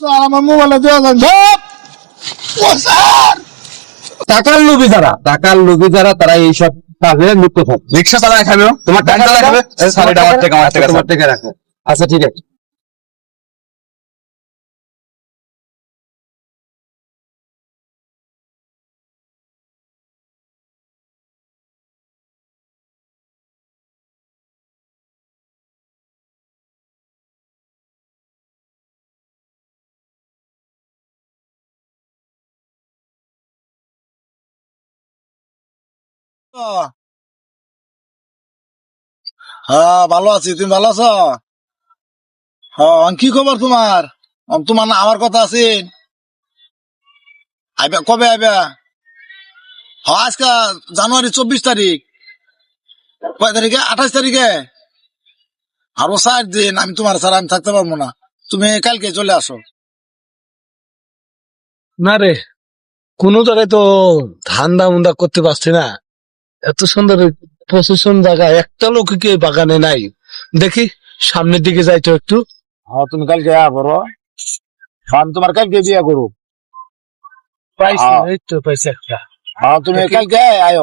Sir আমার মোবাইলে দেওয়া যান সব ও স্যার! টাকার লোভী যারা টাকার লোভী যারা তারা এইসব কাজে লিপ্ত থাকে। রিক্সা চালায় খাবে তোমার টাকা চালায় খাবে স্যার এটা আমার টাকা আমার টাকা তোমার টাকা রাখো। আচ্ছা ঠিক আছে। হ্যাঁ ভালো আছি। তুমি ভালো আছো? হ্যাঁ কি খবর তোমার? তোমার না, আমার কথা আছে। আইবা, কবে আইবা? হ্যাঁ আজকে জানুয়ারি চব্বিশ তারিখ। কয় তারিখে? আঠাশ তারিখে। আরও চার দিন, আমি তোমার ছাড়া আমি থাকতে পারব না। তুমি কালকে চলে আসো। না রে, কোন জায়গায় তো ধান্দা মুন্দা করতে পারছি না। এত সুন্দর প্রশাসন জায়গা একটা লোক কি বাগানে নাই? দেখি সামনের দিকে যাই তো একটু। হ্যাঁ তুমি কালকে আয়া করো। আমি তোমার কালকে বিয়ে করো। পাইছি হ্যাঁ। এই তো পাইছি একটা। হ্যাঁ তুমি। কালকে আয়ো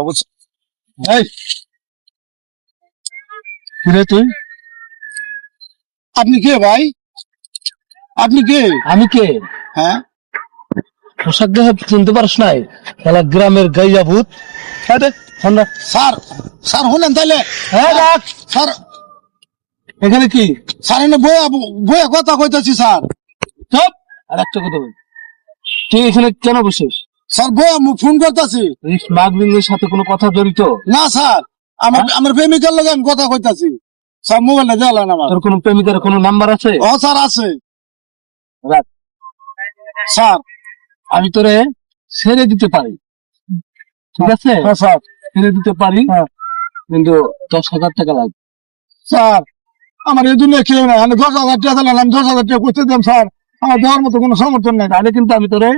কিরে তুই? আপনি কে ভাই? আপনি কে? আমি কে? হ্যাঁ? পোশাক দেখে চিনতে পারস নাই। তাহলে গ্রামের গাইয়া ভূত। হ্যাঁ স্যার স্যার শুনেন তাহলে হ্যাঁ স্যার এখানে কি? স্যার এনে বইয়া বইয়া কথা কইতাছি স্যার। চপ। আর একটা কথা বল। তুই এখানে কেন বসিস? স্যার বইয়া ফোন করতেছি। স্মাগলিং এর সাথে কোনো কথা জড়িত? না স্যার। আমার আমার প্রেমিকার লগে আমি কথা কইতাছি। স্যার মোবাইলে দেওয়ালেন আমার। তোর কোনো প্রেমিকার কোনো নাম্বার আছে? ও স্যার আছে। রাখ। স্যার আমি তোরে ছেড়ে দিতে পারি। ঠিক আছে? হ্যাঁ স্যার। ছেড়ে দিতে পারি। হ্যাঁ। কিন্তু দশ হাজার টাকা লাগবে। স্যার আমার এই জন্য কেউ নাই। আমি দশ হাজার টাকা দিলাম দশ হাজার টাকা করতে দিলাম স্যার। আমার দেওয়ার মতো কোনো সমর্থন নাই। তাহলে কিন্তু আমি তোরে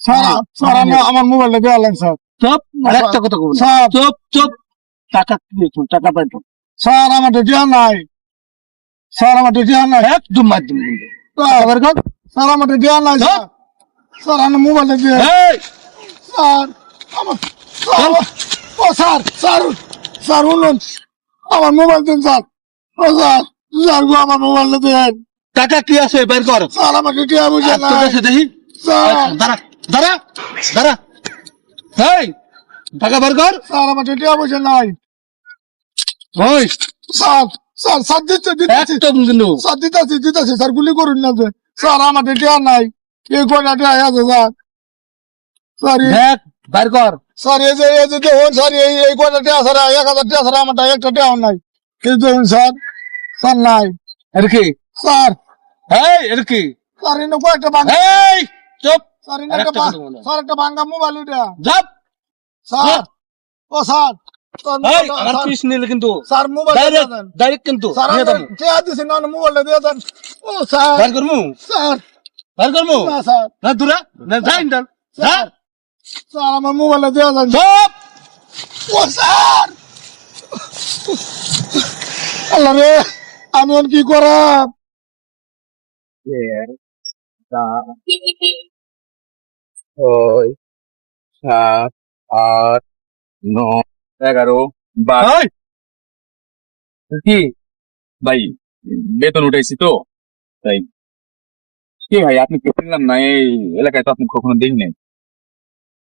স্যার হ্যাঁ, স্যার আমার আমার মোবাইলে দেওয়ালেন স্যার। চপ একটা কথা বলব স্যার। Chop chop. টাকা দিয়েছ টাকা পাইতো স্যার আমার টিয়া নাই। স্যার আমার টিয়া নাই। একদম মাধ্যম স্যার। আবার কর। স্যার আমার নাই স্যার। স্যার আমার মোবাইলে দিয়ে স্যার আমার ও স্যার স্যার স্যার শুনুন। আমার মোবাইল দিন স্যার। ও স্যার স্যার গো আমার মোবাইল দেন। টাকা কি আছে? বের কর। স্যার আমাকে টিয়া বুঝে তোর নাই। কাছে দেখি। স্যার। দাঁড়া দাঁড়া দাঁড়া। এই টাকা বের কর। স্যার আমার টিয়া বুঝে নাই। ওই। স্যার স্যার স্যার দিতে একদম কিন্তু। স্যার গুলি করুন না স্যার টিয়া নাই। এই আছে স্যার স্যার এই- দেখ বের কর। স্যার এই যে এই যে দেখুন স্যার এই এই কয়টা টিয়া স্যার এক হাজার টিয়া স্যার আমারটা একটা টিয়া নাই। কিন্তু দেখুন স্যার? স্যার নাই। এর কি স্যার। এই এর কি স্যার এনে কয়েকটা ভাঙা। এই চুপ। স্যার এনে একটা। স্যার একটা ভাঙা মোবাইল উঠা যাপ স্যার। ও স্যার। ডাইরেক্ট কিন্তু স্যার যাব। টিয়া দিছি না মোবাইলটা দিয়ে দেন। ও স্যার। স্যার। বের করমু না স্যার। না দূরা? না যাই না যা স্যার। স্যার আমার মোবাইলটা দিয়ে দেন চুপ! ও স্যার! আল্লাহ রে আমি এখন কি করাম? ছয় সাত আট নয় এগারো বারো। কি? ভাই বেতন উঠাইছি তো তাই। কি ভাই আপনি কে পেলাম না? এই এলাকায় তো আপনি কখনো দেখি নাই?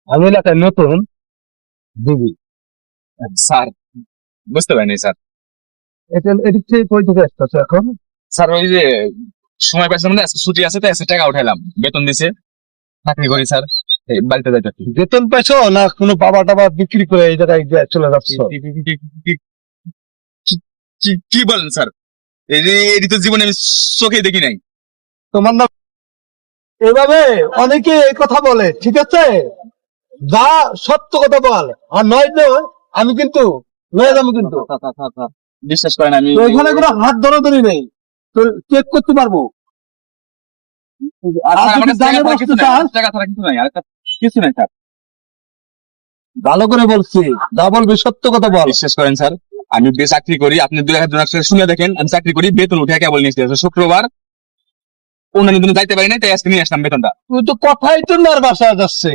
আমি এলাকায় নতুন দিবি। স্যার বুঝতে পারিনি স্যার। এটা এদিক থেকে কই থেকে আসতেছে এখন? স্যার ওই যে সময় পাইছিলাম না আজকে ছুটি আছে তো আজকে টাকা উঠাইলাম বেতন দিছে। চাকরি করি স্যার এই বাড়িতে বেতন পাইছো না কোনো বাবা টাবা বিক্রি করে এই জায়গায় গিয়ে চলে যাচ্ছ? কি কি বলেন স্যার? এই তো জীবনে আমি চোখে দেখি নাই। তোমার নাম এভাবে অনেকে এই কথা বলে ঠিক আছে? যা সত্য কথা বল। আর নয় আমি কিন্তু নয় যাব কিন্তু। বিশ্বাস করেন আমি তো এখানে কোনো হাত ধরাধরি নেই। তো চেক করতে পারব। যদি কাছে নাই, স্যার। ভালো করে বলছি যা বলবি সত্য কথা বল। বিশ্বাস করেন স্যার। আমি চাকরি করি আপনি দুই হাজার শুনে দেখেন আমি চাকরি করি বেতন উঠে কেবল নিয়েছি শুক্রবার অন্যান্য দিনে যাইতে পারি না তাই আজকে নিয়ে আসলাম বেতনটা। তুই তো কথাই তো নার বাসায় যাচ্ছে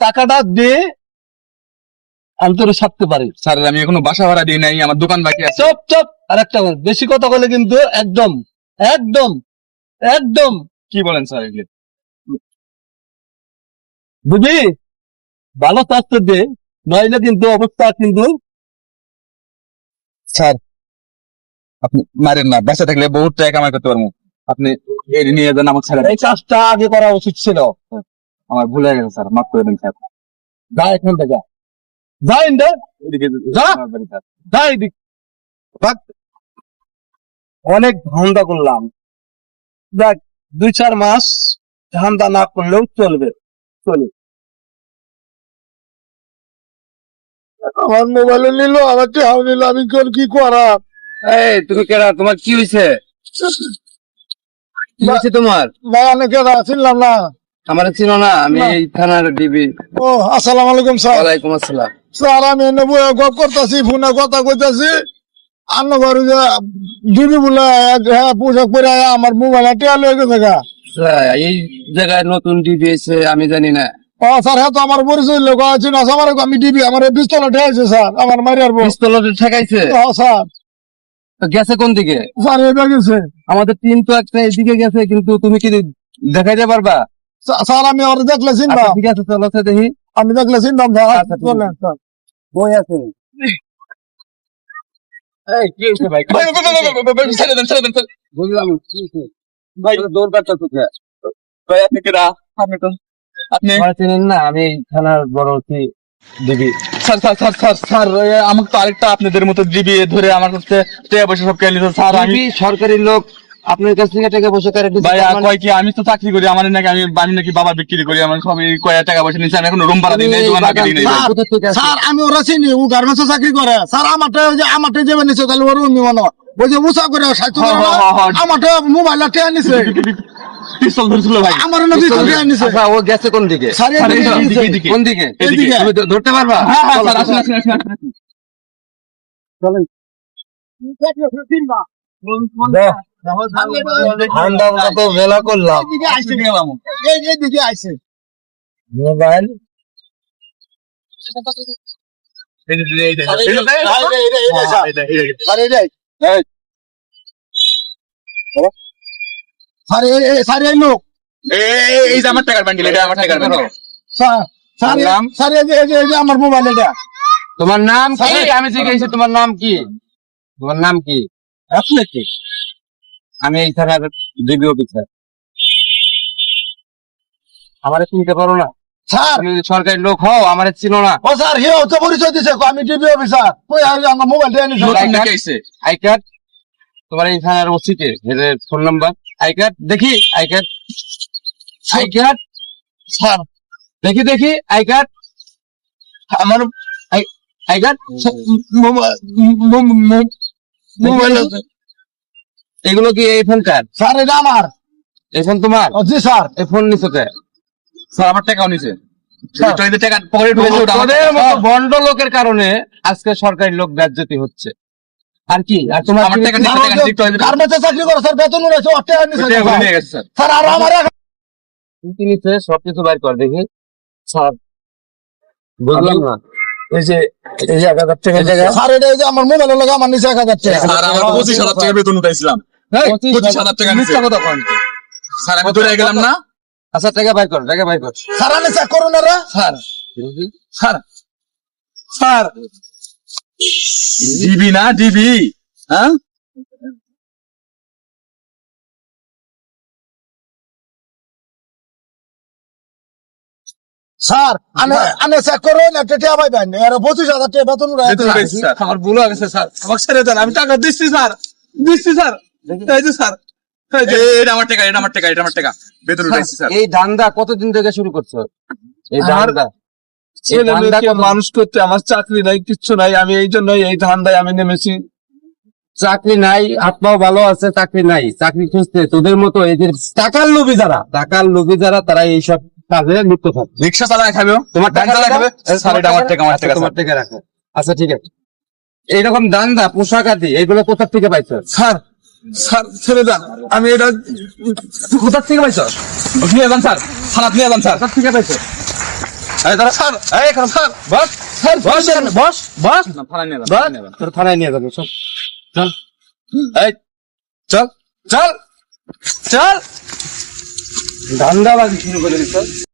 টাকাটা দে আমি তোর ছাড়তে পারি। স্যার আমি এখনও বাসা ভাড়া দিই নাই আমার দোকান বাকি আছে। চপ চপ আর একটা বেশি কথা বলে কিন্তু একদম একদম একদম। কি বলেন স্যার এগুলো? বুঝলি? ভালো থাকতে দে নইলে কিন্তু অবস্থা কিন্তু স্যার আপনি মারেন না বাসা থাকলে বহুত টাকা কামাই করতে পারব। আপনি নিয়ে যান আমাকে ছাড়েন এই কাজটা আগে করা উচিত ছিল। আমার ভুল গেছে স্যার। মাফ করে দেন স্যার। যা এখান থেকে। যা ইন্দা যা। আমার যা এদিক অনেক ধান্দা করলাম। দেখ দুই চার মাস ধান্দা না করলেও চলবে। চলবে আমার মোবাইলে নিল আমার টেহাও নিল আমি কোন কি করা এই তুমি কেডা? তোমার কি হয়েছে কি হয়েছে তোমার? বাগানে কেডা ছিলাম না। আমার চিনো না আমি এই থানার ডিবি ও আসসালামু আলাইকুম স্যার। ওয়ালাইকুম আসসালাম। স্যার আমি বইয়া গপ করতেছি ফোনে কথা কইতাছি। আন্ন ঘরে যে দিবি বলে হ্যাঁ পোশাক পরে আমার মোবাইল টেয়া লয়ে গেছে গা। স্যার, এই জায়গায় নতুন ডিবি এসে আমি জানি না। ও স্যার হ্যাঁ তো আমার পরিচয় লোক আছে না আমার আমি দিবি আমার পিস্তল ঠেয়েছে স্যার আমার মারি আর পিস্তল ঠেকাইছে? ও স্যার। গেছে কোন দিকে? স্যার এটা গেছে। আমাদের টিম তো একটা এদিকে গেছে কিন্তু তুমি কি দেখাইতে পারবা? স্যার- আমি আর দেখলে আচ্ছা, চিনতাম ঠিক আছে চলো সে দেখি। আমি দেখলে স্যার। আচ্ছা, স্যার। বই আছে। আপনি চিনেন না আমি থানার বড় DB sir sir sir sir sir আমাকে তো আরেকটা আপনাদের মতো দিবি ধরে আমার কাছে টাকা পয়সা সব কেন নিতে স্যার আমি সরকারি লোক আপনার কাছ থেকে টাকা পয়সা করে দিচ্ছে ভাই আর মানে- কয় কি আমি তো চাকরি করি আমার নাকি আমি আমি নাকি বাবা বিক্রি করি আমার সবই কয় টাকা পয়সা নিচ্ছে আমি এখন রুম ভাড়া দিই নাই দোকান বাকি দিই আসছো? স্যার আমি ওরা চিনি ও গার্মেন্টসে চাকরি করে। স্যার আমারটা ওই যে আমারটা যাবে নিছে তাহলে ওর মনে ওই যে উষা করে সাহিত্য হ্যাঁ, হ্যাঁ, হ্যাঁ। আমারটা মোবাইল টেয়া নিছে। পিস্তল ধরছিল ভাই আমার না পিস্তল টেয়া আচ্ছা ও গেছে কোন দিকে স্যার স্যার, এদিকে এই নিছে। দিকে, এদিকে। কোন দিকে তুমি ধরতে পারবা হ্যাঁ হ্যাঁ স্যার আসুন আসুন আসুন মোবাইল আরে, স্যার এই লোক। এই- আমার টাকার বান্ডিল এটা আমার টাকার বান্ডিল স্যার স্যার এই- নাম? স্যার এই যে এই যে- এই যে আমার মোবাইল এটা। তোমার নাম কি? আমি জিজ্ঞেস তোমার নাম কি? তোমার নাম কি? আমি এই থানার ডিবি অফিসার। আমারে চিনতে পারো না? স্যার। সরকারি লোক হও আমারে চিনো না। ও স্যার হিরো তো পরিচয় দিছে আমি ডিবি অফিসার। কই আমার মোবাইল নিছে আই কার্ড তোমার এই থানার ওসিকে এদের ফোন নাম্বার আই কার্ড দেখি I card. I card sir দেখি দেখি আই কার্ড। আমার আই কার্ড মোবাইল এগুলো কি এই ফোন কার্ড স্যার এটা আমার। এই ফোন তোমার জি স্যার। এই ফোন নিছো কে? স্যার আমার টাকাও নিছে। টাকা পকেটে ঢুকেছে ভণ্ড লোকের কারণে আজকে সরকারি লোক ব্যাজ্যতি হচ্ছে। আর কি? আর তোমার গার্মেন্টসে চাকরি করে? স্যার বেতন টাকা স্যার। আর আমার এক- সবকিছু বাইর কর দেখি। স্যার বুঝলাম না। এই যে এই যে এক হাজার টাকা এই স্যার এটা যে আমার মোবাইল লাগে আমার নিচে এক হাজার টাকা। স্যার আমার পঁচিশ হাজার টাকা বেতন উঠাইছিলাম। পঁচিশ হাজার টাকা মিথ্যা কথা কন। স্যার আমি ধরে গেলাম না। আচ্ছা টাকা বাইর কর টাকা বাইর কর। স্যার আমি চেক করুন না রে স্যার স্যার স্যার ডিবি না ডিবি হ্যাঁ? স্যার আমি আমি চেক করুন একটা টেয়া পাইবেন। এর পঁচিশ হাজার টাকা বেতন উড়াইছে বেতন উঠাইছে স্যার। আমার ভুল হয়ে গেছে স্যার। আমাকে ছেড়ে দেন আমি টাকা দিচ্ছি স্যার। দিচ্ছি স্যার। এই যে স্যার। এটা আমার টাকা এটা আমার টাকা এটা আমার টাকা। বেতন উঠাইছে স্যার। এই ধান্দা কতদিন থেকে শুরু করছ? এই ধান্দা মানুষ করতে আমার চাকরি নাই কিচ্ছু নাই আমি এই জন্যই এই ধান্দায় আমি নেমেছি। চাকরি নাই আত্মাও ভালো আছে চাকরি নাই চাকরি খুঁজতে তোদের মতো এই যে টাকার লোভী যারা টাকার লোভী যারা তারা এইসব কাজে লিপ্ত থাকে। রিক্সা চালায় খাবে তোমার টাকা খাবে? টাকা আমার টাকা আচ্ছা, তোমার টাকা রাখো। আচ্ছা ঠিক আছে। এইরকম দান্দা পোশাক আদি এগুলো কোথার থেকে পাইছো? স্যার স্যার ছেড়ে দেন। আমি এটা কোথার থেকে পাইছো? নিয়ে যান স্যার। থানা নিয়ে যান স্যার। থেকে পাইছো? থানায় নিয়ে যাব চল। চল। চল চল চল। ধান্দাবাজি শুরু করে দিচ্ছ